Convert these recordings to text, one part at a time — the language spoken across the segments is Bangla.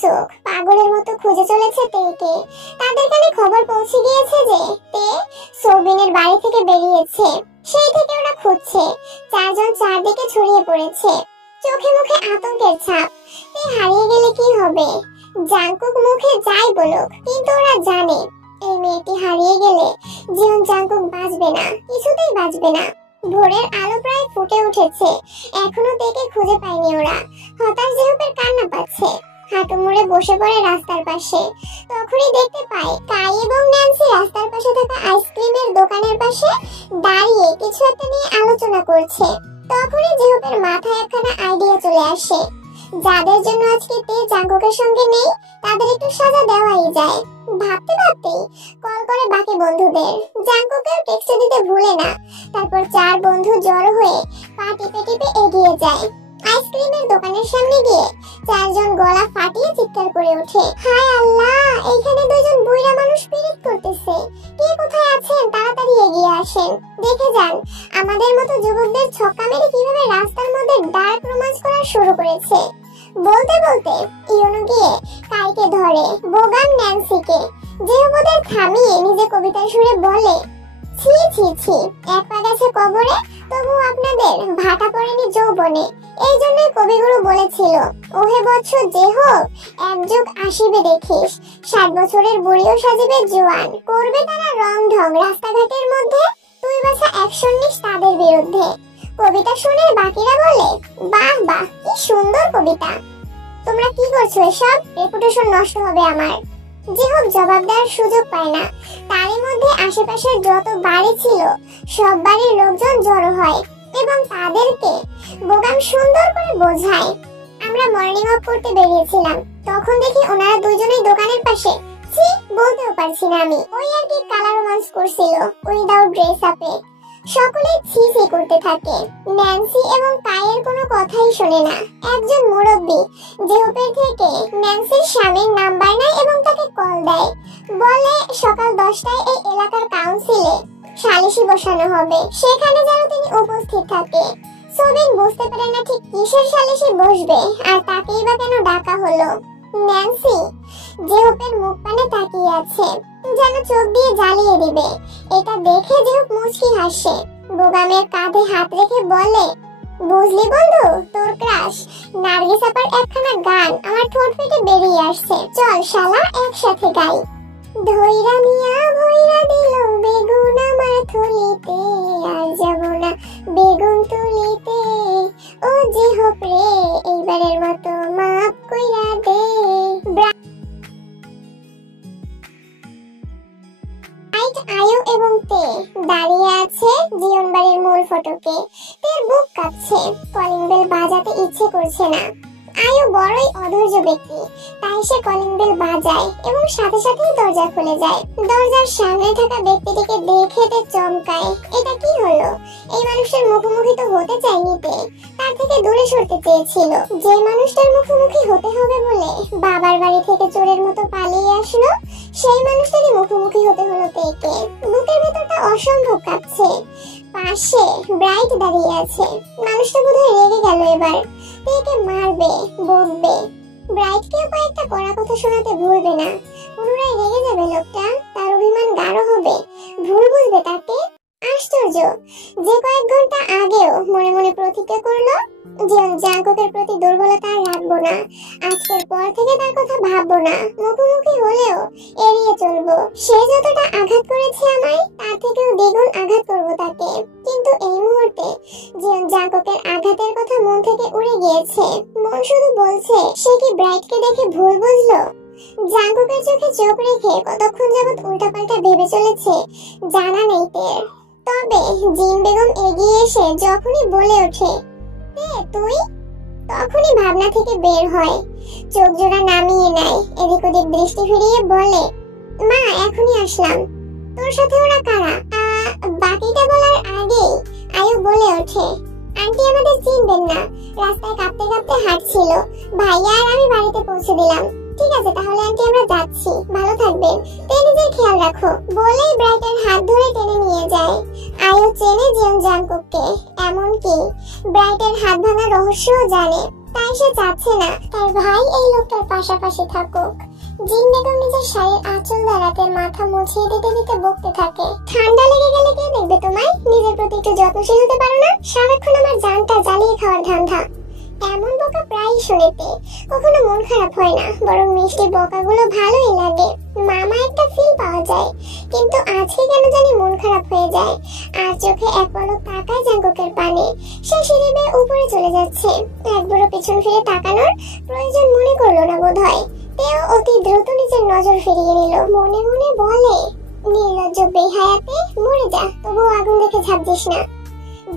চোখ পাগলের মতো খুঁজে চলেছে তেকে। তাদের কানে খবর পৌঁছে গিয়েছে যে তে সৌবিনের বাড়ি থেকে বেরিয়েছে। সেই থেকে ওরা খুঁজছে। চারজন চারদিকে ছড়িয়ে পড়েছে, চোখে মুখে আতঙ্কের ছাপ। তে হারিয়ে গেলে কি হবে? জাংকুক মুখে যাই বলুক, কিন্তু ওরা জানে এই মেয়েটি হারিয়ে গেলে জীবন জাংকুক বাঁচবে না, কিছুতেই বাঁচবে না। ভোরের আলো প্রায় ফুটে উঠেছে, এখনো তেকে খুঁজে পায়নি ওরা। হতাশ জেহুপের কান্না পাচ্ছে, হাঁটু মুড়ে বসে পড়ে রাস্তার পাশে। তখনই দেখতে পায় কাই এবং ন্যান্সি রাস্তার পাশে থাকা আইসক্রিমের দোকানের পাশে দাঁড়িয়ে কিছু একটা নিয়ে আলোচনা করছে। তখনই জেহুপের মাথায় একখানা আইডিয়া চলে আসে। যাদের জন্য আজকে তে জাংকুকের সঙ্গে নেই, তাদের একটু সাজা দেওয়াই যায়। ভাবতে ভাবতেই কল করে বাকি বন্ধুদের। জাংকুকেও টেক্সট দিতে ভুলে না। তারপর চার বন্ধু জড়ো হয়ে পা টিপে টিপে এগিয়ে যায়। আইসক্রিমের দোকানের সামনে গিয়ে চারজন গলা ফাটিয়ে চিৎকার করে ওঠে, হায় আল্লাহ, এইখানে দুইজন বুইড়া মানুষ পিরিত করতেছে। কে কোথায় আছেন? তাড়াতাড়ি এগিয়ে আসেন, দেখে যান আমাদের মতো যুবকদের ছক্কা মেরে কিভাবে রাস্তার মধ্যে ডার্ক রোমান্স করা শুরু করেছে। বলতে বলতে ইয়োনো গিয়ে কাইকে ধরে, বোগাম ন্যান্সিকে। জেহুপদের থামিয়ে নিজে কবিতার সুরে বলে, ছি ছি ছি, এক পা গেছে কবরে, তবু আপনাদের ভাটা পড়েনি যৌবনে। এই জন্যই কবিগুরু বলেছিল, ওহে বৎস যে হোক, এক যুগ আসিবে দেখিস, 60 বছরের বুড়িও সাজিবে জোয়ান, করবে তারা রং ঢং রাস্তাঘাটের মধ্যে, তুই বাছা অ্যাকশন নিস তাদের বিরুদ্ধে। কবিতা শুনে বাকিরা বলে, বাহ বাহ, কি সুন্দর কবিতা, তোমরা কি করছো এসব? রেপুটেশন নষ্ট হবে আমার। জেহুপ জবাব দেওয়ার সুযোগ পায় না। তারই মধ্যে আশেপাশের যত বাড়ি ছিল সব বাড়ির লোকজন জড়ো হয় এবং তাদেরকে বোগাম সুন্দর করে বোঝায়। আমরা মর্নিং ওয়াক করতে বেরিয়েছিলাম, তখন দেখি ওনারা দুজনেই দোকানের পাশে, ছি বলতেও পারছি না আমি, ওই আর কি কালার রোমান্স করছিল উইদাউট ড্রেস আপে। সকলে ছি ছি করতে থাকে। ন্যান্সি এবং কাইয়ের কোনো কথাই শোনে না। একজন মুরব্বী জেহুপের থেকে ন্যান্সির স্বামীর নাম্বার নেয় এবং তাকে কল দেয়। বলে সকাল 10টায় এই এলাকার কাউন্সিলে সালিশি বসানো হবে, সেখানে যেন তিনি উপস্থিত থাকে। সোবিন বুঝতে পারে না ঠিক কিসের সালিশি বসবে আর তাকেই বা কেন ডাকা হলো। ন্যান্সি জেহুপের মুখ পানে তাকিয়ে আছে, যেন চোখ দিয়ে জ্বালিয়ে দিবে। এটা দেখে জেহুপ মুচকি হাসে, বোগামের কাঁধে হাত রেখে বলে, বুঝলি বন্ধু, তোর ক্রাশ নার্গিস আপার একখানা গান আমার ঠোঁট ফেটে বেরিয়ে আসছে, চল শালা একসাথে গাই। ধইরা নিয়া ভইরা দিল বেগুন আমার থলিতে, আর যাব না বেগুন তুলিতে, ও জেহুপ রে এইবারের মতো মাফ কইরা দে। আয়ু এবং তে দাঁড়িয়ে আছে জীবন বাড়ির মূল ফটকে। তের বুক কাঁপছে, কলিং বেল বাজাতে ইচ্ছে করছে না। আয়ু বড়ই অধৈর্য ব্যক্তি, তাই সে কলিং বেল বাজায় এবং সাথে সাথেই দরজা খুলে যায়। দরজার সামনে থাকা ব্যক্তিটিকে দেখে তে চমকায়। এটা কি হলো? এই মানুষের মুখোমুখি তো হতে চায়নি তে, তার থেকে দূরে সরতে চেয়েছিল। যে মানুষটার মুখোমুখি হতে হবে বলে বাবার বাড়ি থেকে চোরের মতো পালিয়ে আসলো, সেই মানুষটারই মুখোমুখি হতে হলো তেকে। বুকের ভেতরটা অসম্ভব কাঁপছে। পাশে ব্রাইট দাঁড়িয়ে আছে। মানুষটা বোধহয় রেগে গেল এবার, তেকে মারবে, বকবে। ব্রাইটকেও কয়েকটা কড়া কথা শোনাতে ভুলবে না। পুনরায় রেগে যাবে লোকটা, তার অভিমান গাঢ় হবে, ভুল বুঝবে তাকে। আশ্চর্য, যে কয়েক ঘন্টা আগেও মনে মনে প্রতিজ্ঞা করলো জাংকুকের প্রতি দুর্বলতা আর রাখবো না, আজকের পর থেকে তার কথা ভাববো না, মুখোমুখি হলেও এড়িয়ে চলবো। সে যতটা আঘাত করেছে আমায়, তার থেকেও দ্বিগুণ আঘাত করবো তাকে। কিন্তু এই মুহূর্তে জাংকুকের আঘাতের কথা মন থেকে উড়ে গিয়েছে। মন শুধু বলছে, সে কি ব্রাইটকে দেখে ভুল বুঝলো? জাংকুকের চোখে চোখ রেখে কতক্ষণ যাবত উল্টাপাল্টা ভেবে চলেছে জানা নেই তের। তবে জিন বেগম এগিয়ে এসে যখনই বলে ওঠে, তুই, তখনই ভাবনা থেকে বের হয়, চোখ জোড়া নামিয়ে নেয়, এদিক ওদিক দৃষ্টি ফিরিয়ে বলে, মা এখনই আসলাম, তোর সাথে ওরা কারা? বাকিটা বলার আগেই আয়ু বলে ওঠে, আন্টি আমাদের চিনবেন না, রাস্তায় কাঁপতে কাঁপতে হাঁটছিল, ভাইয়া আর আমি বাড়িতে পৌঁছে দিলাম। ঠিক আছে তাহলে আন্টি আমরা যাচ্ছি, ভালো থাকবেন, তে নিজের খেয়াল রাখো। বলেই ব্রাইটের হাত ধরে টেনে নিয়ে যায়। আয়ু চেনে জাংকুককে, এমনকি ব্রাইটের হাত ভাঙার রহস্যও জানে। তাই সে চাচ্ছে না তার ভাই এই লোকটার পাশাপাশি থাকুক। জিন বেগম নিজের শাড়ির আঁচল দ্বারা তার মাথা মুছিয়ে দিতে দিতে বকতে থাকে, ঠান্ডা লেগে গেলে কে দেখবে তোমায়? নিজের প্রতি একটু যত্নশীল হতে পারো না? সারাক্ষণ আমার জানটা জ্বালিয়ে খাওয়ার ধান্দা। এমন বকা প্রায়ই শুনেতে, কখনো মন খারাপ হয় না, বরং মিষ্টি বকাগুলো ভালোই লাগে। মামা একটা ফিল পাওয়া যায়, কিন্তু আজকে কেন জানি মন খারাপ হয়ে যায়। আর চোখে এক পলক তাকায় জাঙ্কুকের পানে। সে সিঁড়ি বেয়ে উপরে চলে যাচ্ছে, একবারও পিছন ফিরে তাকানোর প্রয়োজন মনে করলো না বোধ হয়। তেও অতি দ্রুত নিজের নজর ফিরিয়ে নিল, মনে মনে বলে, নির্লজ্জ বেহায়াতে মরে যা, তবুও আগুন দেখে ঝাঁপছিস না।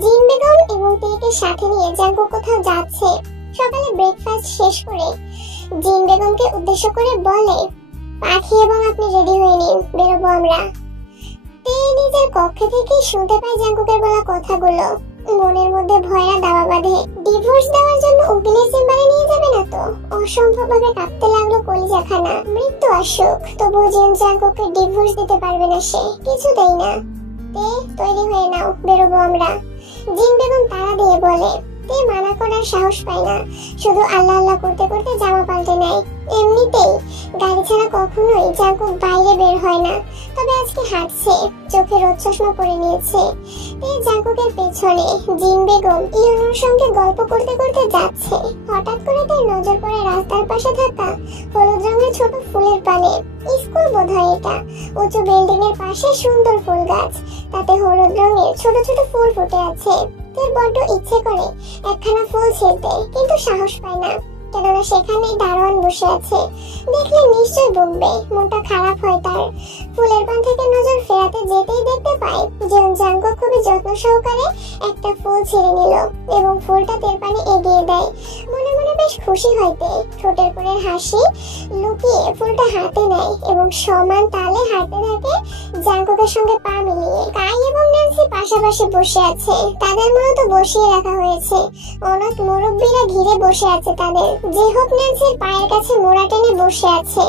জিন বেগম এবং তেকে সাথে নিয়ে জাঙ্কুক কোথাও যাচ্ছে। সকালে ব্রেকফাস্ট শেষ করে জিন বেগমকে উদ্দেশ্য করে বলে, পাখি এবং আপনি রেডি হয়ে নিন, বেরোবো আমরা। তে নিজের কক্ষে থেকে শুনতে পায় জাঙ্কুকের বলা কথাগুলো। মনের মধ্যে ভয়রা দাওয়া বাঁধে। ডিভোর্স দেওয়ার জন্য উকিলের চেম্বারে নিয়ে যাবে না তো? অসম্ভব ভাবে কাঁপতে লাগলো কলিজাখানা। মৃত্যু আসুক, তবু জিন জাঙ্কুককে ডিভোর্স দিতে পারবে না সে, কিছুতেই না। তে তৈরি হয়ে নাও, বেরোবো আমরা। জিন বেগম তাড়া দিয়ে বলে। তে মানা করার সাহস পায় না, শুধু আল্লাহ আল্লাহ করতে করতে জামা পাল্টে নেয়। এমনিতেই গাড়ি ছাড়া কখনোই জাঙ্কুক বাইরে বের হয় না, তবে আজকে হাঁটছে, চোখে রোদ চশমা পরে নিয়েছে। তে জাঙ্কুকের পেছনে, জিন বেগম ইয়নুর সঙ্গে গল্প করতে করতে যাচ্ছে। হঠাৎ করে তার নজর পড়ে রাস্তার পাশে থাকা হলুদ রঙের ছোট ফুলের পানে। স্কুল বোধহয় এটা। উঁচু বিল্ডিং এর পাশে সুন্দর ফুল গাছ, তাতে হলুদ রঙের ছোট ছোট ফুল ফুটে আছে। তার বড্ড ইচ্ছে করে একখানা ফুল ছিঁড়তে, কিন্তু সাহস পায় না, কেননা সেখানে দারোয়ান বসে আছে, দেখলে নিশ্চয় বকবে, মনটা খারাপ হয় তার। ফুলের পান থেকে নজর ফেরাতে যেতেই দেখতে পায় জিন জাঙ্কুক খুবই যত্ন সহকারে একটা ফুল ছিঁড়ে নিল এবং ফুলটা তের পানে এগিয়ে দেয়। মনে মনে বেশ খুশি হইতে ঠোঁটের কোণের হাসি লুকিয়ে ফুলটা হাতে নেয় এবং সমান তালে হাঁটতে থাকে জাঙ্কুকের সঙ্গে পা মিলিয়ে। কাই এবং ন্যান্সি পাশাপাশি বসে আছে, তাদের মূলত বসিয়ে রাখা হয়েছে। অনাথ মুরব্বীরা ঘিরে বসে আছে তাদের। যে হোক ন্যান্সির পায়ের কাছে মোড়া টেনে বসে আছে,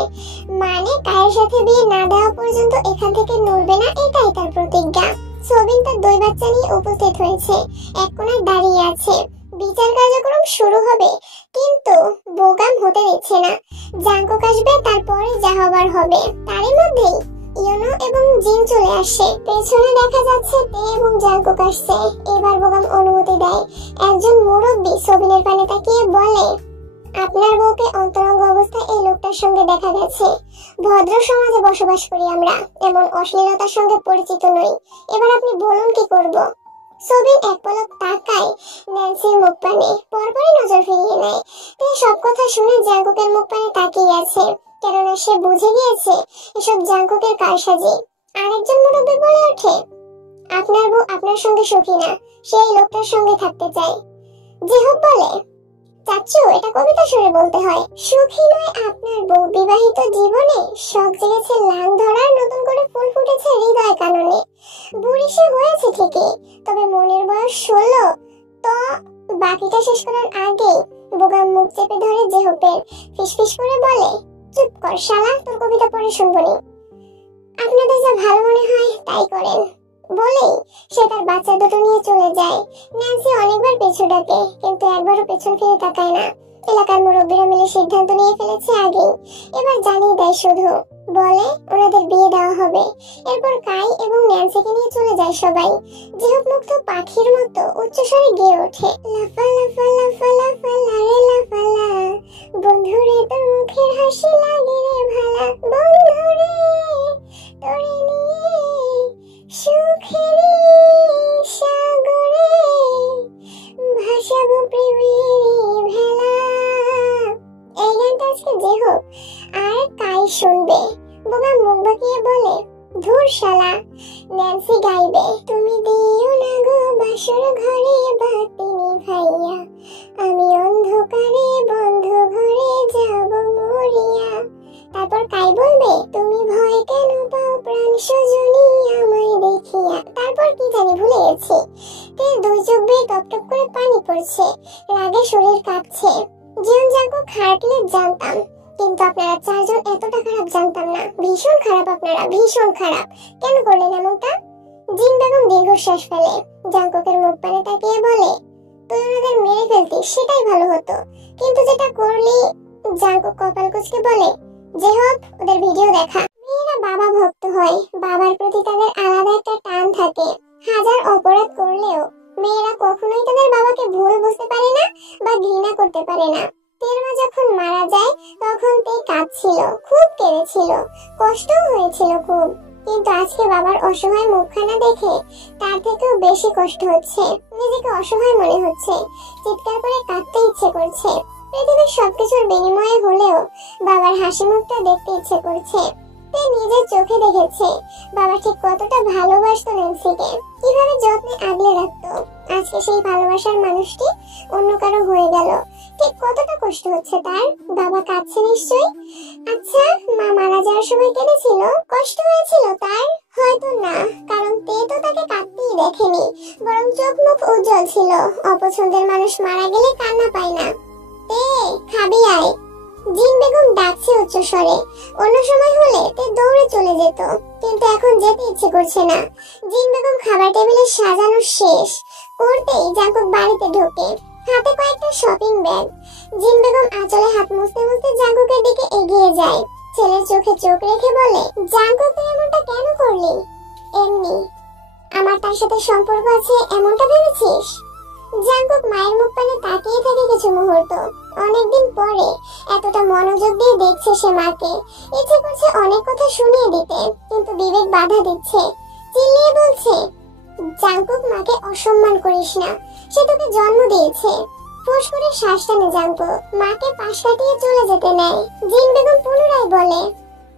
মানে কায়ের সাথে বিয়ে না দেওয়া পর্যন্ত এখান থেকে নড়বে না, এটাই তার প্রতিজ্ঞা। সবিন তার 2 বাচ্চা নিয়ে উপস্থিত হয়েছে, এক কোণায় দাঁড়িয়ে আছে। বিচার কার্যক্রম শুরু হবে, কিন্তু বোগাম হতে দিচ্ছে না। জাঙ্কুক আসবে, তারপরে যা হবার হবে। তারই মধ্যেই ইয়নো এবং জিন চলে আসে। পেছনে দেখা যাচ্ছে তে এবং জাঙ্কুক আসছে। এবার বোগাম অনুমতি দেয়। একজন মুরব্বী সবিনের পানে তাকিয়ে বলে, আপনার বউকে অন্তরঙ্গ অবস্থায় এই লোকটার সঙ্গে দেখা গেছে। ভদ্র সমাজে বসবাস করি আমরা, এমন অশ্লীলতার সঙ্গে পরিচিত নই। এবার আপনি বলুন কি করব? সবিন এক পলক তাকায় ন্যান্সির মুখ পানে, পরপরই নজর ফিরিয়ে নেয়। তে সব কথা শুনে জাঙ্কুকের মুখ পানে তাকিয়ে আছে, কেননা সে বুঝে গিয়েছে এসব জাঙ্কুকের কারসাজি। আরেকজন মুরব্বী বলে ওঠে, আপনার বউ আপনার সঙ্গে সুখী না, সেই লোকটার সঙ্গে থাকতে চায়। যে হোক বলে, চাচু এটা কবিতা সুরে বলতে হয়। সুখী নয় আপনার বউ, বিবাহিত জীবনে শখ জেগেছে লাং ধরার, নতুন করে ফুল ফুটেছে হৃদয় কাননে। বুড়ি সে হয়েছে ঠিকই, তবে মনের বয়স 16। তো বাকিটা শেষ করার আগে বোগাম মুখ চেপে ধরে জেহপের, ফিসফিস করে বলে, চুপ কর শালা, তোর কবিতা পড়ে শুনবনি। আপনাদের যা ভালো মনে হয় তাই করেন। বলেই সে তার বাচ্চা দুটো নিয়ে চলে যায়। ন্যান্সি অনেকবার পিছু ডাকে, কিন্তু একবারও পেছন ফিরে তাকায় না। এলাকার মুরব্বীরা মিলে সিদ্ধান্ত নিয়ে ফেলেছে আগেই, এবার জানিয়ে দেয় শুধু। বলে ওনাদের বিয়ে দেওয়া হবে। এরপর কাই এবং ন্যান্সিকে নিয়ে চলে যায় সবাই। যেহক মুক্ত পাখির মতো উচ্চস্বরে গেয়ে ওঠে, লাফা লাফা লাফা লাফা লারে লাফালা, বন্ধুরে তোর মুখের হাসি লাগে রে ভালা, বন্ধুরে তোরে নিয়ে সুখেরি সাগরে ভাসাবো প্রেমের ভেলা। এই গানটা আজকে যে হোক আর কাই শুনবে। বোমা মুখ বাঁকিয়ে বলে, ধুর শালা। ন্যান্সি গাইবে, তুমি দিও না গো বাসর ঘরে বাতি নিভাইয়া, আমি অন্ধকারে বন্ধ ঘরে যাব মরিয়া। তারপর কাই বলবে, তুমি ভয় কেন পাও প্রাণ সজনী আমায় দেখিয়া। তারপর কি জানি ভুলে গেছি। তের 2 চোখ বেয়ে টপ টপ করে পানি পড়ছে, রাগে শরীর কাঁপছে। জীবন জাগো খাটলে জানতাম, কিন্তু আপনারা 4 জন এতটা খারাপ জানতাম না। ভীষণ খারাপ আপনারা, ভীষণ খারাপ। কেন করলেন এমনটা? জিন বেগম দীর্ঘশ্বাস ফেলে, জাঙ্কুকের মুখ পানে তাকিয়ে বলে, তুই ওনাদের মেরে ফেলতিস সেটাই ভালো হতো, কিন্তু যেটা করলি। জাঙ্কুক কপাল কুঁচকে বলে, যে হোক ওদের ভিডিও দেখা। মেয়েরা বাবা ভক্ত হয়, বাবার প্রতি তাদের আলাদা একটা টান থাকে। হাজার অপরাধ করলেও মেয়েরা কখনোই তাদের বাবাকে ভুল বুঝতে পারে না বা ঘৃণা করতে পারে না। তের মা যখন মারা যায় তখন তে কাঁদছিল, খুব কেঁদেছিল, কষ্টও হয়েছিল খুব। কিন্তু আজকে বাবার অসহায় মুখখানা দেখে তার থেকেও বেশি কষ্ট হচ্ছে। নিজেকে অসহায় মনে হচ্ছে, চিৎকার করে কাঁদতে ইচ্ছে করছে। পৃথিবীর সবকিছুর বিনিময়ে হলেও বাবার হাসি মুখটা দেখতে ইচ্ছে করছে। তে নিজের চোখে দেখেছে বাবা ঠিক কতটা ভালোবাসতো ন্যান্সিকে, কিভাবে যত্নে আগলে রাখতো। আজকে সেই ভালোবাসার মানুষটি অন্য কারো হয়ে গেল, ঠিক কতটা কষ্ট হচ্ছে তার। বাবা কাঁদছে নিশ্চয়ই। আচ্ছা, মা মারা যাওয়ার সময় কেঁদেছিল? কষ্ট হয়েছিল তার? হয়তো না, কারণ তে তো তাকে কাঁদতেই দেখেনি, বরং চোখ মুখ উজ্জ্বল ছিল। অপছন্দের মানুষ মারা গেলে কান্না পায় না। তে খাবি আয়, জিন বেগম ডাকছে উচ্চ স্বরে। অন্য সময় হলে তে দৌড়ে চলে যেত, কিন্তু এখন যেতে ইচ্ছে করছে না। জিন বেগম খাবার টেবিলে সাজানো শেষ করতেই জাঙ্কুক বাড়িতে ঢোকে, হাতে কয়েকটা শপিং ব্যাগ। জিন বেগম আঁচলে হাত মুছতে মুছতে জাঙ্কুকের দিকে এগিয়ে যায়। ছেলের চোখে চোখ রেখে বলে, জাঙ্কুক তুই এমনটা কেন করলি? এমনি। আমার তার সাথে সম্পর্ক আছে এমনটা ভেবেছিস? জাঙ্কুক মায়ের মুখ পানে তাকিয়ে থাকে কিছু মুহূর্ত। অনেকদিন পরে এতটা মনোযোগ দিয়ে দেখছে সে মাকে। ইচ্ছে করছে অনেক কথা শুনিয়ে দিতে, কিন্তু বিবেক বাধা দিচ্ছে। চিল্লিয়ে বলছে, জাঙ্কুক মাকে অসম্মান করিস না, সে তোকে জন্ম দিয়েছে। ফোঁস করে শ্বাস টানে জাঙ্কুক, মাকে পাশ কাটিয়ে চলে যেতে নেয়। জিন বেগম পুনরায় বলে,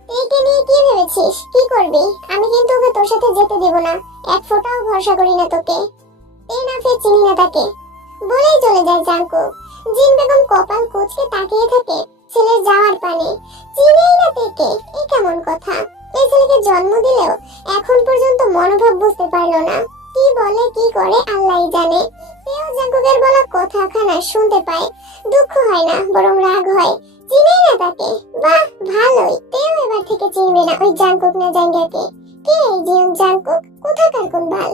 একে নিয়ে কি ভেবেছিস? কি করবি? আমি কিন্তু ওকে তোর সাথে যেতে দেব না, এক ফোঁটাও ভরসা করি না তোকে। এই না ফের চিনি না তাকে বলেই চলে যায় জাঙ্কুক। জিন বেগম কপাল কুঁচকে তাকিয়ে থাকে ছেলের যাওয়ার পানে। চিনেই না তেকে, এই কেমন কথা? এই ছেলেকে জন্ম দিলেও এখন পর্যন্ত মনোভাব বুঝতে পারলো না। কি বলে কি করে আল্লাহই জানে। তেও জাঙ্কুকের বলা কথাখানা শুনতে পায়, দুঃখ হয় না বরং রাগ হয়। চিনেই না তাকে, বাহ ভালোই। তেও এবার থেকে চিনবে না ওই জাঙ্কুক না জাঙ্গাকে। কে এই জিয়ন জাঙ্কুক? কোথাকার কোন বাল?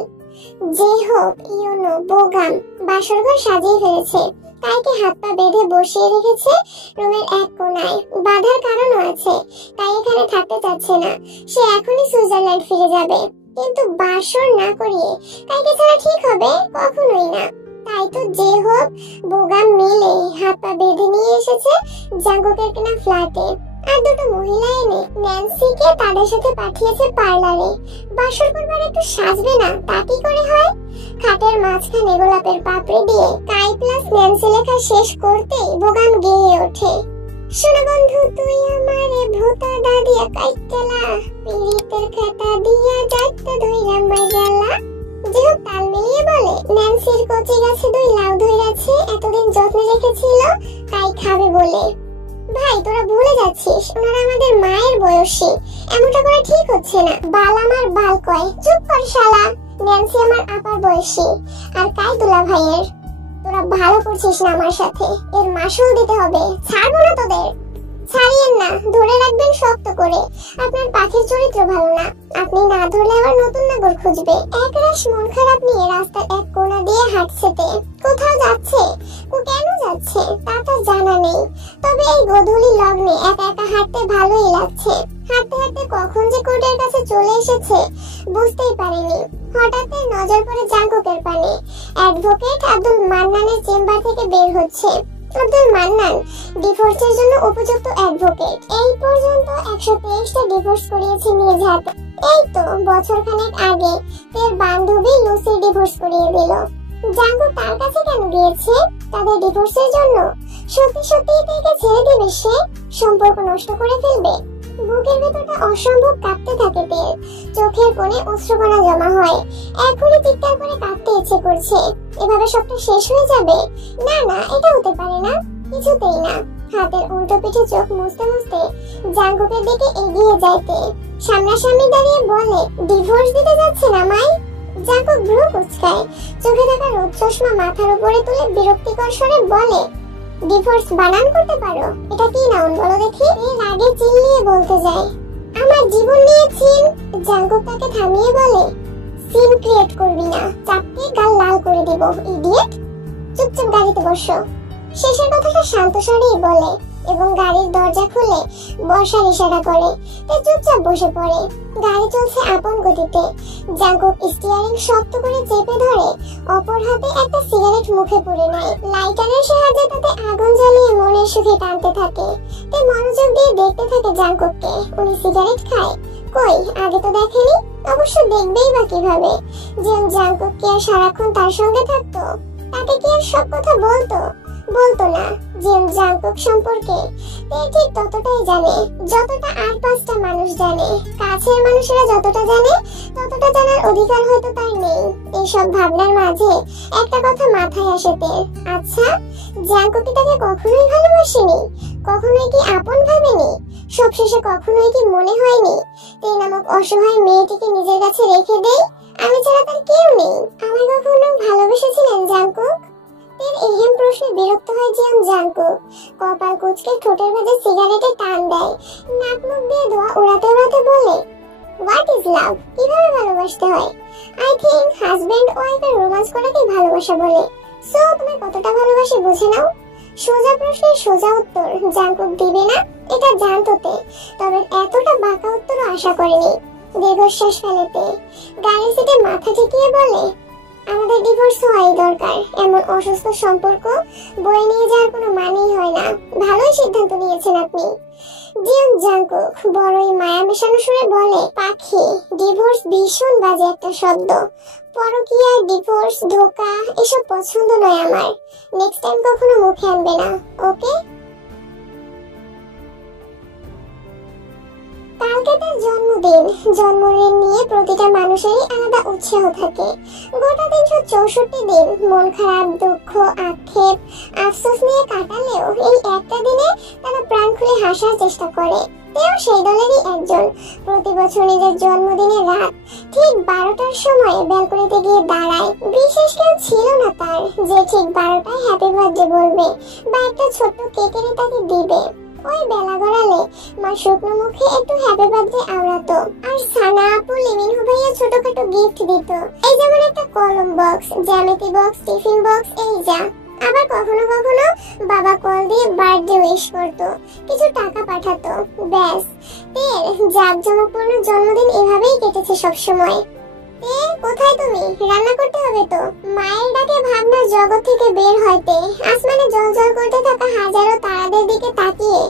যে হোক, ইয়োনো বোগাম বাসরঘর সাজিয়ে ফেলেছে। কাইকে হাত পা বেঁধে বসিয়ে রেখেছে রুমের এক কোনায়। বাধার কারণও আছে, তাই এখানে থাকতে চাচ্ছে না। সে এখনই সুইজারল্যান্ড ফিরে যাবে, কিন্তু বাসর না করিয়ে কাইকে ছাড়া ঠিক হবে? কখনোই না। তাই তো যে হোক, বোগাম মিলে হাত পা বেঁধে নিয়ে এসেছে জাঙ্কুকের কেনা ফ্ল্যাটে। আর দুটো মহিলা এনে ন্যান্সিকে তাদের সাথে পাঠিয়েছে পার্লারে। বাসর করবার একটু সাজবে না, তা কি করে হয়? খাটের মাঝখানে গোলাপের পাপড়ি দিয়ে কাই প্লাস ন্যান্সি লেখা শেষ করতেই বোগাম গেয়ে ওঠে, শোনা বন্ধু তুই আমারে ভোতা দাদিয়া কাইটালা, পিরিতের খাতা দিয়া যাইতে ধইরা মাইরালা। যে হোক তাল মিলিয়ে বলে, ন্যান্সির কচি গাছে দুই লাউ ধইরাছে, এতদিন যত্নে রেখেছিল কাই খাবে বলে। ভাই তোরা ভুলে যাচ্ছিস, ওনারা আমাদের মায়ের বয়সী। এমনটা করা ঠিক হচ্ছে না। বাল আমার বাল কয়। চুপ কর শালা। ন্যান্সি আমার আপার বয়সী, আর কাই দুলা ভাইয়ের। তোরা ভালো করছিস না আমার সাথে, এর মাসুল দিতে হবে। ছাড়বো না তোদের। ছাড়িয়েন না, ধরে রাখবেন শক্ত করে। আপনার পাখির চরিত্র ভালো না, আপনি না ধরলে আবার নতুন নাগর খুঁজবে। একরাশ মন খারাপ নিয়ে রাস্তার এক কোণা দিয়ে হাঁটছে তে। কোথাও যাচ্ছে, কেন যাচ্ছে তা তার জানা নেই। তবে এই গোধূলি লগ্নে একা একা হাঁটতে ভালোই লাগছে। হাঁটতে হাঁটতে কখন যে কোর্টের কাছে চলে এসেছে বুঝতেই পারেনি। হঠাৎ নজর পড়ে জাঙ্কুকের পানে। অ্যাডভোকেট আব্দুল মান্নানের চেম্বার থেকে বের হচ্ছে। আব্দুল মান্নান ডিভোর্সের জন্য উপযুক্ত অ্যাডভোকেট। এই পর্যন্ত 123টা ডিভোর্স করিয়েছে নিজ হাতে। এই তো বছরখানেক আগে তার বান্ধবী লুসি ডিভোর্স করিয়ে দিল। জাঙ্কুক তার কাছে কেন গিয়েছে? তাদের ডিভোর্সের জন্য? সত্যি সত্যি তাকে ছেড়ে দেবে সে? সম্পর্ক নষ্ট করে ফেলবে? বুকের ভেতরটা অসম্ভব কাঁপতে থাকে তের। চোখের কোণে অশ্রুকণা জমা হয়। এখনই চিৎকার করে কাঁদতে ইচ্ছে করছে। এভাবে সবটা শেষ হয়ে যাবে? না না, এটা হতে পারে না, কিছুতেই না। হাতের উল্টো পিঠে চোখ মুছতে মুছতে জাঙ্কুকের দিকে এগিয়ে যাইতে সামনাসামনি দাঁড়িয়ে বলে, ডিভোর্স দিতে যাচ্ছে না মাই? জাঙ্কুক ভ্রু কুঁচকায়, চোখে থাকা রোদ চশমা মাথার উপরে তুলে বিরক্তিকর স্বরে বলে, ডিভোর্স বানান করতে পারো? এটা কি নাউন বলো দেখি? এর আগে চিল্লিয়ে বলতে যায়, আমার জীবন নিয়ে চিন। জাঙ্কুক তাকে থামিয়ে বলে, সিন ক্রিয়েট করবি না, চাপকে গাল লাল করে দেব ইডিয়েট। চুপচাপ গাড়িতে বসো। শেষের কথাটা শান্ত স্বরেই বলে এবং গাড়ির দরজা খুলে বসার ইশারা করে। তে চুপচাপ বসে পড়ে। গাড়ি চলছে আপন গতিতে। জাঙ্কুক স্টিয়ারিং শক্ত করে চেপে ধরে, অপর হাতে একটা সিগারেট মুখে পুরে নেয়। লাইটারের সাহায্যে তাতে আগুন জ্বালিয়ে মনের সুখে টানতে থাকে। তে মনোযোগ দিয়ে দেখতে থাকে জাঙ্কুককে। উনি সিগারেট খায়? কই, আগে তো দেখেনি। অবশ্য দেখবেই বা কিভাবে? জিয়ন জাঙ্কুক কি আর সারাক্ষণ তার সঙ্গে থাকতো? তাকে কি আর সব কথা বলতো? বলতো না। জিয়ন জাঙ্কুক সম্পর্কে ঠিক ততটাই জানে যতটা আর 5টা মানুষ জানে। কাছের মানুষেরা যতটা জানে ততটা জানার অধিকার হয়তো তার নেই। এইসব ভাবনার মাঝে একটা কথা মাথায় আসে তের। আচ্ছা, জাঙ্কুক তাকে কখনোই ভালোবাসেনি? কখনোই কি আপন ভাবেনি? সবশেষে কখনোই কি মনে হয়নি তে নামক অসহায় মেয়েটিকে নিজের কাছে রেখে দেই? আমি ছাড়া তার কেউ নেই। আমায় কখনো ভালোবেসেছিলেন জাঙ্কুক? তের এহেন প্রশ্নে বিরক্ত হয় জিয়ন জাঙ্কুক। কপাল কুঁচকে ঠোঁটের ভাঁজে সিগারেটে টান দেয়। নাক মুখ দিয়ে ধোঁয়া উড়াতে উড়াতে বলে, হোয়াট ইজ লাভ? কিভাবে ভালোবাসতে হয়? আই থিংক হাজবেন্ড ওয়াইফের রোমান্স করাকে ভালোবাসা বলে। সো তুমি কতটা ভালোবাসে বুঝে নাও। সোজা প্রশ্নের সোজা উত্তর জাঙ্কুক দিবে না এটা জানতো তে, তবে এতটা বাঁকা উত্তরও আশা করেনি। দীর্ঘশ্বাস ফেলেতে গাড়ির সিটে মাথা ঠেকিয়ে বলে, আমাদের ডিভোর্স হওয়াই দরকার। এমন অসুস্থ সম্পর্ক বয়ে নিয়ে যাওয়ার কোনো মানেই হয় না। ভালোই সিদ্ধান্ত নিয়েছেন আপনি। জিয়ন জাঙ্কুক বড়ই মায়া মেশানো সুরে বলে, পাখি, ডিভোর্স ভীষণ বাজে একটা শব্দ। পরকীয়া, ডিভোর্স, ধোঁকা এসব পছন্দ নয় আমার। নেক্সট টাইম কখনো মুখে আনবে না, ওকে? কালকে তার জন্মদিন। জন্মদিন নিয়ে প্রতিটা মানুষেরই আলাদা উৎসাহ থাকে। গোটা 364 দিন মন খারাপ, দুঃখ, আক্ষেপ, আফসোস নিয়ে কাটালেও এই একটা দিনে তারা প্রাণ খুলে হাসার চেষ্টা করে। তেও সেই দলেরই একজন। প্রতি বছর নিজের জন্মদিনের রাত ঠিক 12টার সময় ব্যালকনিতে গিয়ে দাঁড়ায়। বিশেষ কেউ ছিল না তার যে ঠিক 12টায় হ্যাপি বার্থডে বলবে বা একটা ছোট্ট কেক এনে তাকে দিবে। ওই বেলা গড়ালে মা শুকনো মুখে একটু হ্যাপি বার্থডে আওড়াতো, আর সানা আপু, লিমিনহু ভাইয়া ছোটখাটো গিফট দিত। এই যেমন একটা কলম বক্স, জ্যামিতি বক্স, টিফিন বক্স, এই যা। আবার কখনো কখনো বাবা কল দিয়ে বার্থডে উইশ করতো, কিছু টাকা পাঠাতো। ব্যাস, তের জাঁকজমকপূর্ণ জন্মদিন এভাবেই কেটেছে সবসময়। কোথায় তুমি? রান্না করতে হবে তো। মায়ের ডাকে ভাবনার জগৎ থেকে বের হইতে আসমানে জলজল করতে থাকা হাজারো তারাদের দিকে তাকিয়ে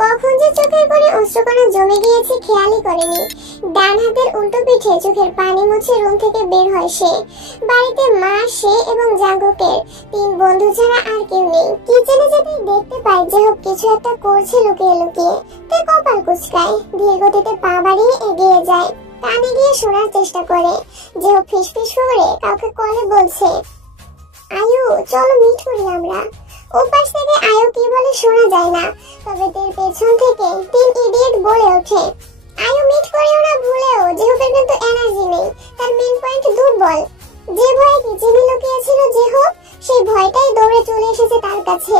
কখন যে চোখের কোণে অশ্রুকণা জমে গিয়েছে খেয়ালই করেনি। ডান হাতের উল্টো পিঠে চোখের পানি মুছে রুম থেকে বের হয় সে। বাড়িতে মা, সে এবং জাঙ্কুকের 3 বন্ধু ছাড়া আর কেউ নেই। কিচেনে যেতেই দেখতে পায় যে হোক কিছু একটা করছে লুকিয়ে লুকিয়ে। তে কপাল কুঁচকায়, ধীর গতিতে পা বাড়িয়ে এগিয়ে যায়। কানে গিয়ে শোনার চেষ্টা করে যে ও ফিসফিস করে কাউকে কলে বলছে, আয়ু চলো মিট করি আমরা। ওপাশ থেকে আয়ু কি বলে শোনা যায় না, তবে তের পেছন থেকে 3 ইডিয়েট বলে ওঠে, আয়ু মিট করেও না ভুলেও জেহোপের কিন্তু এনার্জি নেই, তার মেন পয়েন্ট দুর্বল। যে ভয়ে কিচেনে লুকিয়েছিল জেহোপ, সেই ভয়টাই দৌড়ে চলে এসেছে তার কাছে।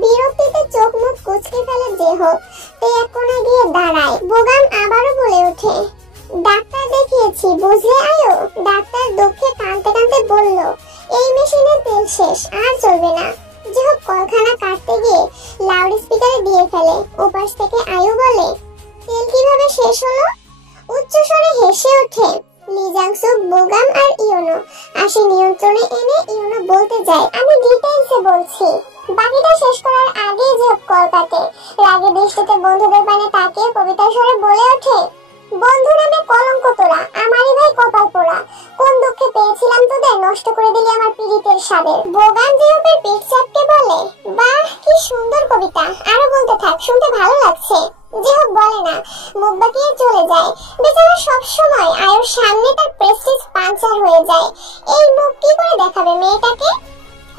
বিরক্তিতে চোখ মুখ কুঁচকে ফেলে জেহোপ। তে এক কোণা গিয়ে দাঁড়ায়। বোগাম আবারও বলে ওঠে, ডাক্তার দেখিয়েছি বুঝলে আয়ো। ডাক্তার দুঃখে কাঁদতে কাঁদতে বলল, এই মেশিনের তেল শেষ, আর চলবে না। যেহেতু কলখানা কাটতে গিয়ে লাউড স্পিকারে দিয়ে ফেলে। ওপাশ থেকে আয়ু বলে, তেল কিভাবে শেষ হলো? উচ্চ স্বরে হেসে ওঠে লি জাংসুক, বোগাম আর ইয়োনো। আসে নিয়ন্ত্রণে এনে ইয়োনো বলতে যায়, আমি ডিটেইলসে বলছি। বাকিটা শেষ করার আগেই যে কল কাটে। রাগে দৃষ্টিতে বন্ধুদের পানে তাকিয়ে কবিতার স্বরে বলে ওঠে, বন্ধু নামে কলঙ্ক তোরা, আমারই ভাই কপাল পোড়া। কোন দুঃখে পেয়েছিলাম তোদের, নষ্ট করে দিলি আমার পীড়িতের সাদের। বোগাম জেহপের পেট চাপকে বলে, বাহ কি সুন্দর কবিতা, আরো বলতে থাক, শুনতে ভালো লাগছে। জেহপ বলে না, মুখ বাঁকিয়ে চলে যায়। বেচারা সব সময় আয়ুর সামনে তার প্রেস্টিজ পাঞ্চার হয়ে যায়। এই মুখ কি করে দেখাবে মেয়েটাকে?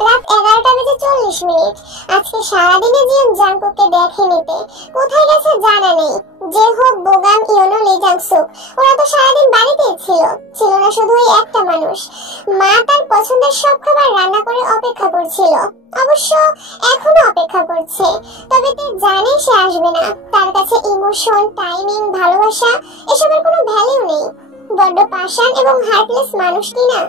রাত 11:40। আজকে সারাদিনে জিয়ন জাঙ্কুককে দেখেনিতে। কোথায় গেছে জানা নেই। যে হোক বোগাম, ইয়োনো, লি জাংসুক ওরা তো সারাদিন বাড়িতেই ছিল। ছিল না শুধু ওই একটা মানুষ। মা তার পছন্দের সব খাবার রান্না করে অপেক্ষা করছিল। অবশ্য এখনো অপেক্ষা করছে, তবে তে জানে সে আসবে না। তার কাছে ইমোশন, টাইমিং, ভালোবাসা এসবের কোনো ভ্যালু নেই। বড্ড পাষাণ এবং হার্টলেস মানুষ কিনা।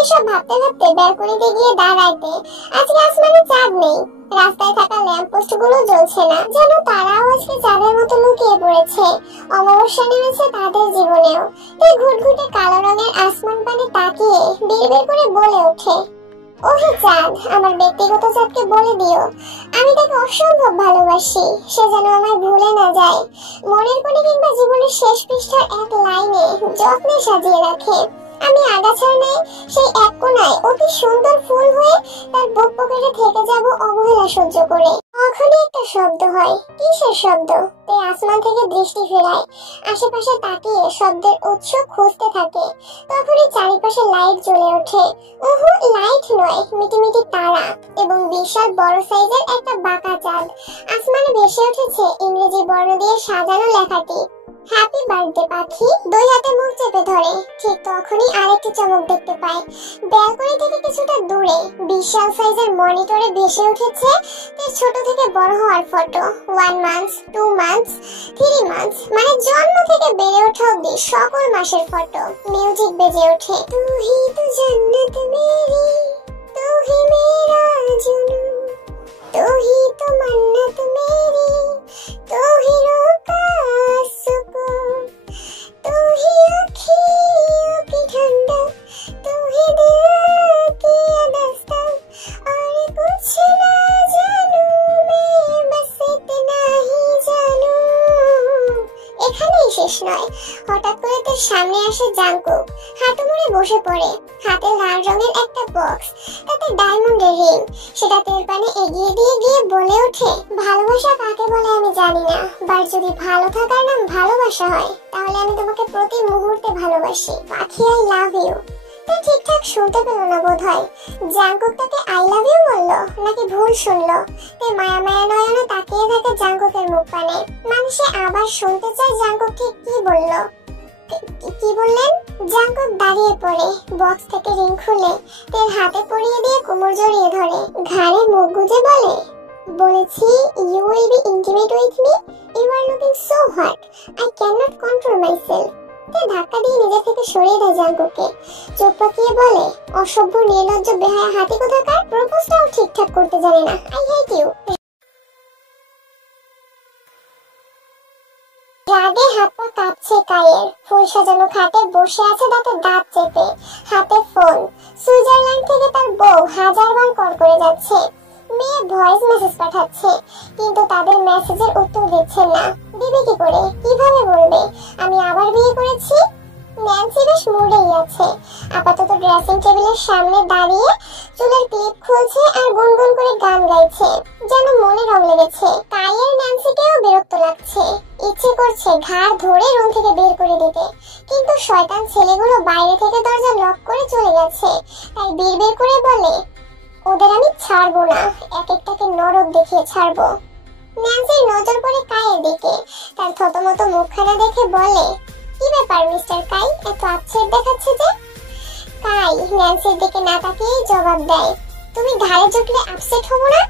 এসব ভাবতে ভাবতে ব্যালকনিতে গিয়ে দাঁড়াইতে আজকে আসমানে চাঁদ নেই, রাস্তায় থাকা ল্যাম্পপোস্ট গুলো জ্বলছে না, যেন তারাও আজকে চাঁদের মতো লুকিয়ে পড়েছে। অমাবস্যা নেমেছে তাদের জীবনেও। তাই ঘুটঘুটে কালো রঙের আসমান পানে তাকিয়ে বিড়বিড় করে বলে ওঠে, ওহে চাঁদ, আমার ব্যক্তিগত চাঁদকে বলে দিও আমি তাকে অসম্ভব ভালোবাসি, সে যেন আমায় ভুলে না যায়। মনের কোণে কিংবা জীবনের শেষ পৃষ্ঠার এক লাইনে যত্নে সাজিয়ে রাখে। আমি আগাছার ন্যায় সেই এক কোণায় অতি সুন্দর ফুল হয়ে তার বুক পকেটে থেকে যাব অবহেলা সহ্য করে। তখনই একটা শব্দ হয়। কিসের শব্দ? তাই আসমান থেকে দৃষ্টি ফেরায়, আশেপাশে তাকিয়ে শব্দের উৎস খুঁজতে থাকে। তখনই চারিপাশে লাইট জ্বলে ওঠে। ওহো, লাইট নয়, মিটিমিটি তারা এবং বিশাল বড় সাইজের একটা বাঁকা চাঁদ। আসমানে ভেসে উঠেছে ইংরেজি বর্ণ দিয়ে সাজানো লেখাটি, হ্যাপি বার্থডে পাখি। দুই হাতে মুখ চেপে ধরে। ঠিক তখনই আরেকটি চমক দেখতে পায়। ব্যালকনি থেকে কিছুটা দূরে বিশাল সাইজের মনিটরে ভেসে উঠেছে তার ছোট থেকে বড় হওয়ার ফটো। 1 মান্থ, 2 মান্থ, 3 মান্থ, মানে জন্ম থেকে বেড়ে ওঠা অবধি সকল মাসের ফটো। মিউজিক বেজে ওঠে। তু হি তো জান্নাত মেরি, তু হি মেরা জুনু, তু হি তো মন্নত মেরি, তু হি রোকা सुकून, तू ही आँखियों की ठंडक, तू ही दिल की दस्तक, और कुछ ना जानू मैं, बस इतना ही जानू। এখানেই শেষ নয়। হঠাৎ করে তার সামনে আসে জাংকুক। হাঁটু মুড়ে বসে পড়ে। হাতে লাল রঙের একটা বক্স, তাতে ডায়মন্ডের রিং। সেটা তেল পানে এগিয়ে দিয়ে গিয়ে বলে ওঠে, ভালোবাসা কাকে বলে আমি জানি না, বাট যদি ভালো থাকার নাম ভালোবাসা হয় তাহলে আমি তোমাকে প্রতি মুহূর্তে ভালোবাসি পাখি, আই লাভ ইউ। তা ঠিকঠাক শুনতে পেল না বোধ হয়। জাংকুক তাকে আই লাভ ইউ বললো নাকি ভুল শুনলো। তাই মায়া মায়া নয়নে তাকিয়ে থাকে জাংকুকের মুখ পানে। মানুষে আবার শুনতে চায় জাংকুক ঠিক কি বললো। কি বললেন? জাংকুক দাঁড়িয়ে পড়ে বক্স থেকে রিং খুলে তেল হাতে পরিয়ে দিয়ে কোমর জড়িয়ে ধরে, ঘাড়ে মুখ গুজে বলে, বলেছি you will be intimate with me, you are looking so hot, I cannot control myself. তাই ধাক্কা দিয়ে নিজে থেকে সরিয়ে দেয় জাংকুককে। চোখ পাকিয়ে বলে, অসভ্য নির্লজ্জ বেহায়া হাতি কোথাকার, প্রপোজটাও ঠিকঠাক করতে জানে না, আই হেট ইউ। রাগে হাত পা কাঁপছে কায়ের। ফুল সাজানো খাটে বসে আছে দাঁতে দাঁত চেপে, হাতে ফোন। সুইজারল্যান্ড থেকে তার বউ হাজারবার কল করে যাচ্ছে। মেয়ে ভয়েস মেসেজ পাঠাচ্ছে, কিন্তু তাদের মেসেজের উত্তর দিচ্ছে না। দিবে কি করে? কিভাবে বলবে আমি আবার বিয়ে করেছি? ন্যান্সি বেশ মুডেই আছে। আপাতত ড্রেসিং টেবিলের সামনে দাঁড়িয়ে চুলের ক্লিপ খুলছে আর গুনগুন করে গান গাইছে, যেন মনে রং লেগেছে। কায়ের ন্যান্সিকেও বিরক্ত লাগছে। ইচ্ছে করছে ঘাড় ধরে রুম থেকে বের করে দিতে, কিন্তু শয়তান ছেলেগুলো বাইরে থেকে দরজা লক করে চলে গেছে। তাই বিড়বিড় করে বলে, ওদের আমি ছাড়বো না, এক একটাকে নরক দেখিয়ে ছাড়বো। ন্যান্সির নজর পড়ে কায়ের দিকে। তার থতমত মুখখানা দেখে বলে, কি ব্যাপার মিস্টার কাই, এত আপসেট দেখাচ্ছে যে? কাই ন্যান্সির দিকে না তাকিয়ে জবাব দেয়, তুমি ঘাড়ে জুটলে আপসেট হবো না?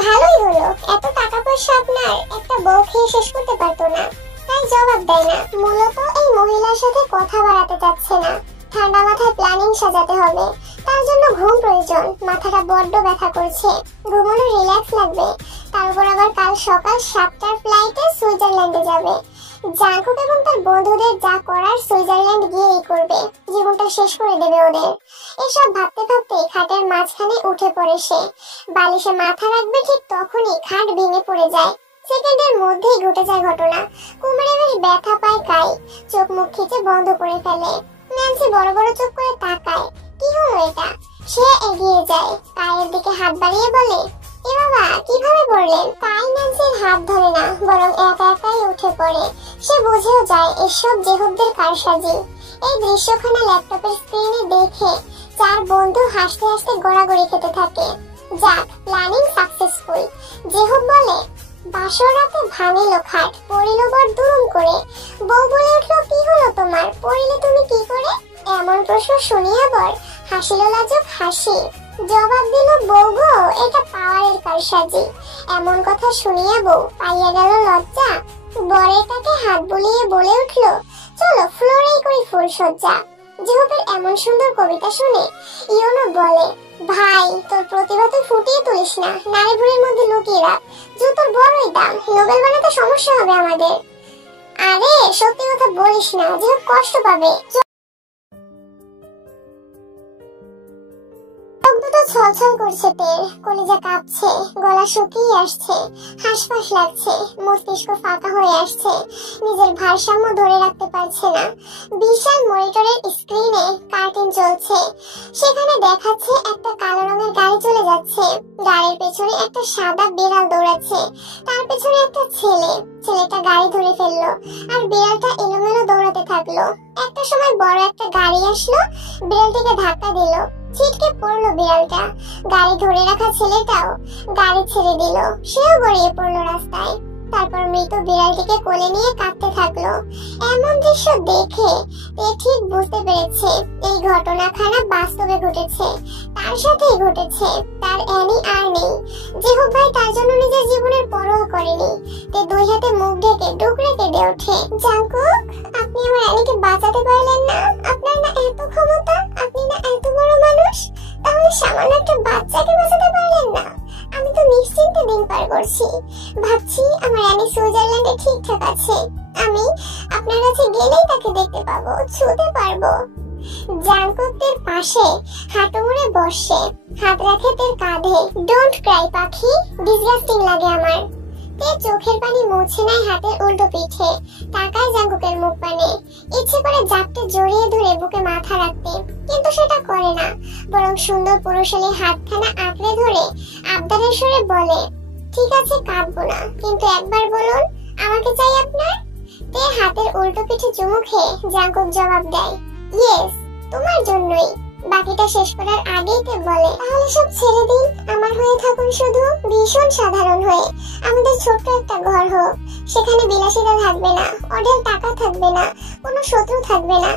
ভালোই হলো, এত টাকা পয়সা আপনার একটা বউ খেয়ে শেষ করতে পারতো না। তাই জবাব দেয় না। মূলত এই মহিলার সাথে কথা বাড়াতে চাচ্ছে না। ঠান্ডা মাথায় প্ল্যানিং সাজাতে হবে, তার জন্য ঘুম প্রয়োজন। মাথাটা বড্ড ব্যথা করছে, ঘুমানো রিল্যাক্স লাগবে। তার উপর আবার কাল সকাল 7টার ফ্লাইটে সুইজারল্যান্ডে যাবে। জাংকুক এবং তার বন্ধুদের যা করার সুইজারল্যান্ড গিয়েই করবে, জীবনটা শেষ করে দেবে ওদের। এসব ভাবতে ভাবতে খাটের মাঝখানে উঠে পড়ে সে। বালিশে মাথা রাখবে ঠিক তখনই খাট ভেঙে পড়ে যায়। সেকেন্ডের মধ্যেই ঘটে যায় ঘটনা। কোমরে বেশ ব্যথা পায় কাই, চোখ মুখ খিচে বন্ধ করে ফেলে। ন্যান্সি বড় বড় চোখ করে তাকায়, কি হলো এটা? সে এগিয়ে যায়, কায়ের দিকে হাত বাড়িয়ে বলে, এ বাবা কিভাবে পড়লেন? কাই ন্যান্সির হাত ধরে না, বরং একা একাই উঠে পড়ে। সে বুঝেও যায় এসব জেহুবদের কারসাজি। এই দৃশ্যখানা ল্যাপটপের স্ক্রিনে দেখে চার বন্ধু হাসতে হাসতে গড়াগড়ি খেতে থাকে। যাক, প্ল্যানিং সাকসেসফুল। জেহুব বলে, বাসর রাতে ভাঙিল খাট, পড়িল বর দুরুম করে। বউ বলে উঠলো, কি হলো তোমার, পড়িলে তুমি কি করে? এমন প্রশ্ন শুনিয়া বর হাসিল লাজুক হাসি। জবাব দিল, বউ গো, এটা পাওয়ারের কারসাজি। এমন কথা শুনিয়া বউ পাইয়া গেল লজ্জা। বরের কাছে হাত বুলিয়ে বলে উঠলো, চলো ফ্লোরেই করি ফুলসজ্জা। জেহবের এমন সুন্দর কবিতা শুনে ইয়োনো বলে, ভাই তোর প্রতিভা তুই ফুটিয়ে তুলিস না, নারী ভুঁড়ির মধ্যে লুকিয়ে রাখ। জুতোর বড়ই দাম, নোবেল বানাতে সমস্যা হবে আমাদের। আরে সত্যি কথা বলিস না, জেহব কষ্ট পাবে। ছলছল করছে তের, কলিজা কাঁপছে, গলা শুকিয়ে আসছে, হাঁসফাঁস লাগছে, মস্তিষ্ক ফাঁকা হয়ে আসছে, নিজের ভারসাম্য ধরে রাখতে পারছে না। বিশাল মনিটরের স্ক্রিনে কার্টুন চলছে, সেখানে দেখাচ্ছে একটা কালো রঙের গাড়ি চলে যাচ্ছে, গাড়ির পেছনে একটা সাদা বিড়াল দৌড়াচ্ছে, তার পেছনে একটা ছেলেটা গাড়ি ধরে ফেললো, আর বিড়ালটা এলোমেলো দৌড়াতে থাকলো। একটা সময় বড় একটা গাড়ি আসলো, বিড়ালটিকে ধাক্কা দিল, ছিটকে পড়লো বিড়ালটা। গাড়ি ধরে রাখা ছেলেটাও গাড়ি ছেড়ে দিল, সেও গড়িয়ে পড়লো রাস্তায়। তারপর মৃত বিড়ালটিকে কোলে নিয়ে কাঁদতে থাকলো। এমন দৃশ্য দেখে তে ঠিক বুঝতে পেরেছে এই ঘটনাখানা বাস্তবে ঘটেছে, তার সাথেই ঘটেছে। তার অ্যানি আর নেই। জেহব ভাই তার জন্য নিজের জীবনের পরোয়া করেনি। তে দুই হাতে মুখ ঢেকে ডুকরে কেঁদে ওঠে। জাঙ্কুক, আপনি আমার অ্যানিকে বাঁচাতে পারলেন না? আপনার না এত ক্ষমতা, আপনি না এত বড় মানুষ, তাহলে সামান্য একটা বাচ্চাকে বাঁচাতে পারলেন না? আমি তো নিশ্চিন্তে দিন পার করছি, ভাবছি আমার অ্যানি সুইজারল্যান্ডে ঠিকঠাক আছে। আমি আপনার কাছে গেলেই তাকে দেখতে পাবো, ছুঁতে পারবো। জাঙ্কুকের পাশে হাঁটু মুড়ে বসে, হাত রাখে তের কাঁধে। ডোন্ট ক্রাই পাখি, ডিসগাস্টিং লাগে আমার। তে চোখের পানি মুছে নেয় হাতের উল্টো পিঠে, তাকায় জাঙ্কুকের মুখ পানে। ইচ্ছে করে জাপটে জড়িয়ে ধরে বুকে মাথা রাখতে, কিন্তু সেটা করে না, বরং সুন্দর পুরুষালী হাতখানা আঁকড়ে ধরে আবদারের সুরে বলে, ঠিক আছে কাঁদবো না, কিন্তু একবার বলুন আমাকে চাই আপনার। তে হাতের উল্টো পিঠে চুমু খেয়ে জাঙ্কুক জবাব দেয়, ইয়েস, তোমার জন্যই। বাকিটা শেষ করার আগেই তে বলে, তাহলে সব ছেড়ে দিন, আমার হয়ে থাকুন শুধু, ভীষণ সাধারণ হয়ে। আমাদের ছোট্ট একটা ঘর হোক, সেখানে বিলাসিতা থাকবে না, অঢেল টাকা থাকবে না, কোনো শত্রু থাকবে না।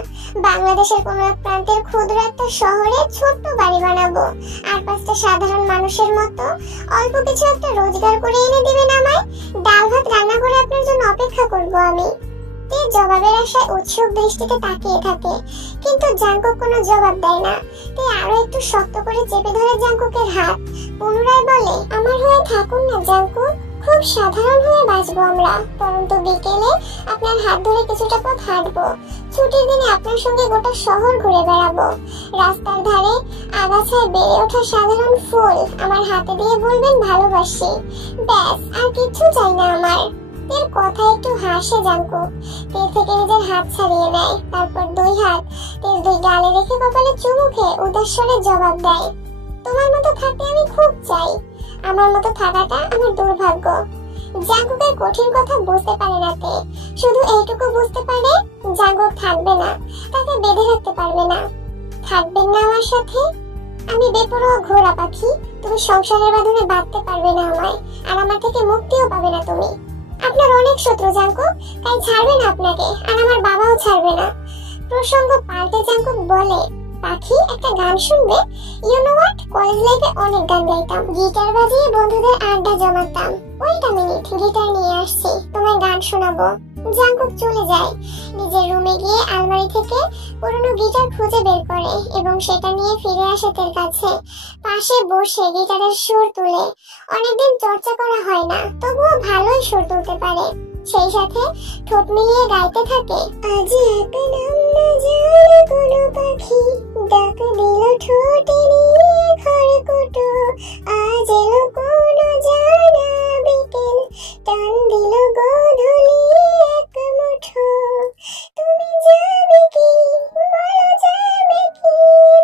বাংলাদেশের কোনো এক প্রান্তের ক্ষুদ্র একটা শহরে ছোট্ট বাড়ি বানাবো, আর পাঁচটা সাধারণ মানুষের মতো অল্প কিছু একটা রোজগার করে এনে দিবেন আমায়। ডাল ভাত রান্না করে আপনার জন্য অপেক্ষা করবো আমি। তে জবাবের আশায় উৎসুক দৃষ্টিতে তাকিয়ে থাকে, কিন্তু জাঙ্কুক কোনো জবাব দেয় না। তে আরো একটু শক্ত করে চেপে ধরে জাঙ্কুকের হাত, পুনরায় বলে, আমার হয়ে থাকুন না জাঙ্কুক, খুব সাধারণ হয়ে বাঁচবো আমরা। পরন্তু বিকেলে আপনার হাত ধরে কিছুটা পথ হাঁটবো, ছুটির দিনে আপনার সঙ্গে গোটা শহর ঘুরে বেড়াবো। রাস্তার ধারে আগাছায় বেড়ে ওঠা সাধারণ ফুল আমার হাতে দিয়ে বলবেন ভালোবাসি, ব্যাস আর কিছু চাই না আমার। তের কথা একটু হাসে জাঙ্কুক, তের থেকে নিজের হাত ছাড়িয়ে নেয়, তারপর দুই হাত তের দুই গালে রেখে কপালে চুমু খেয়ে উদাস্বরে জবাব দেয়, তোমার মতো থাকতে আমি খুব চাই, আমার মতো থাকাটা আমার দুর্ভাগ্য। জাঙ্কুকের কঠিন কথা বুঝতে পারে না তে, শুধু এইটুকু বুঝতে পারে জাঙ্কুক থাকবে না, তাকে বেঁধে রাখতে পারবে না। থাকবেন না আমার সাথে? আমি বেপরোয়া ঘোড়া পাখি, তুমি সংসারের বাঁধনে বাঁধতে পারবে না আমায়, আর আমার থেকে মুক্তিও পাবে না তুমি। আপনার অনেক শত্রু জাঙ্কুক, তাই ছাড়বে না আপনাকে, আর আমার বাবাও ছাড়বে না। প্রসঙ্গ পাল্টে জাঙ্কুক বলে, পাখি একটা গান শুনবে? ইউ নো হোয়াট, কলেজ লাইফে অনেক গান গাইতাম, গিটার বাজিয়ে বন্ধুদের আড্ডা জমাতাম। ওয়েট আ মিনিট, গিটার নিয়ে আসছি, তোমায় গান শোনাবো। জাঙ্কুক চলে যায়, নিজের রুমে গিয়ে আলমারি থেকে পুরনো গিটার খুঁজে বের করে এবং সেটা নিয়ে ফিরে আসে তের কাছে। পাশে বসে গিটারের সুর তুলে, অনেকদিন চর্চা করা হয় না, তবুও ভালোই সুর তুলতে পারে। সেই সাথে ঠোঁট মিলিয়ে গাইতে থাকে, আজ এক নাম না জানা কোনো পাখি ডাক দিল ঠোঁটে নিয়ে খড়কুটো, আজ এলো কোনো জানা বিকেল টান দিল গোধূলি এক মুঠো, তুমি যাবে কি বলো যাবে কি,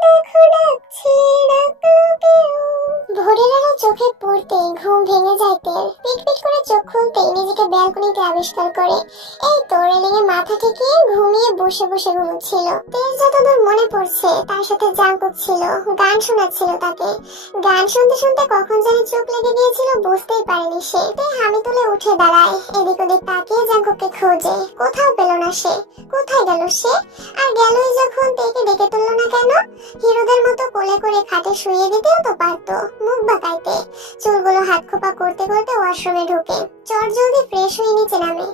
দেখো ডাকছে ডাকলো কেউ। ভোরের আলো চোখে পড়তে ঘুম ভেঙে যায় তের, পিটপিট করে চোখ খুলতেই নিজেকে ব্যালকনিতে আবিষ্কার করে এই তো রেলিং এ মাথা ঠেকিয়ে ঘুমিয়ে বসে বসে ঘুমোচ্ছিল। তের যতদূর মনে পড়ছে তার সাথে জাঙ্কুক ছিল, গান শোনাচ্ছিল তাকে। গান শুনতে শুনতে কখন জানি চোখ লেগে গিয়েছিল বুঝতেই পারেনি সে। তে হামি তুলে উঠে দাঁড়ায়, এদিক ওদিক তাকিয়ে জাঙ্কুককে খোঁজে, কোথাও পেল না সে। কোথায় গেল সে? আর গেলই যখন তেকে ডেকে তুললো না কেন? হিরোদের মতো কোলে করে খাটে শুইয়ে দিতেও তো পারতো। মুখ বাঁকাইতে, চুলগুলো হাত খোপা করতে করতে ওয়াশরুমে ঢুকে চট জলদি ফ্রেশ হয়ে নিচে নামে,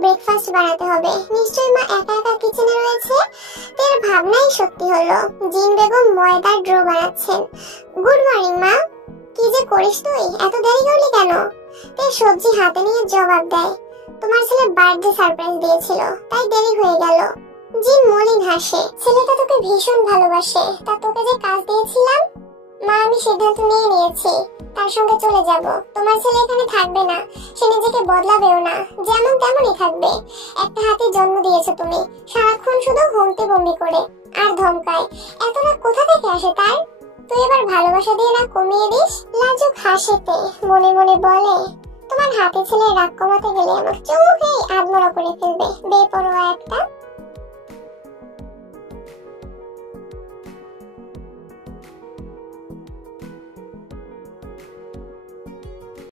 ব্রেকফাস্ট বানাতে করতে হবে। নিশ্চয়ই মা একা একা কিচেনে রয়েছে। তের ভাবনাই সত্যি হলো। জিন বেগম ময়দার ড্রো বানাচ্ছেন। গুড মর্নিং মা। কি যে করিস তুই, এত দেরি করলি কেন? তে সবজি হাতে নিয়ে জবাব দেয়, তোমার ছেলে বার্থডে সারপ্রাইজ দিয়েছিল, তাই দেরি হয়ে গেল। জিন মলিন হাসে, ছেলেটা তোকে ভীষণ ভালোবাসে। তা তোকে যে কাজ দিয়েছিলাম, মা আমি সিদ্ধান্ত নিয়ে নিয়েছি, তার সঙ্গে চলে যাব। তোমার ছেলে এখানে থাকবে না, সে নিজেকে বদলাবেও না, যেমন তেমনই থাকবে। একটা হাতে জন্ম দিয়েছো তুমি, সারাক্ষণ শুধু হুমকি বমি করে আর ধমকায়। এত রাগ কোথা থেকে আসে তার? তুই এবার ভালোবাসা দিয়ে রাগ কমিয়ে দিস। লাজুক হাসেতে মনে মনে বলে, তোমার হাতে ছেলে রাগ কমাতে গেলে আমাকে চুমু খেয়ে আধমরা করে ফেলবে, বেপরোয়া একটা।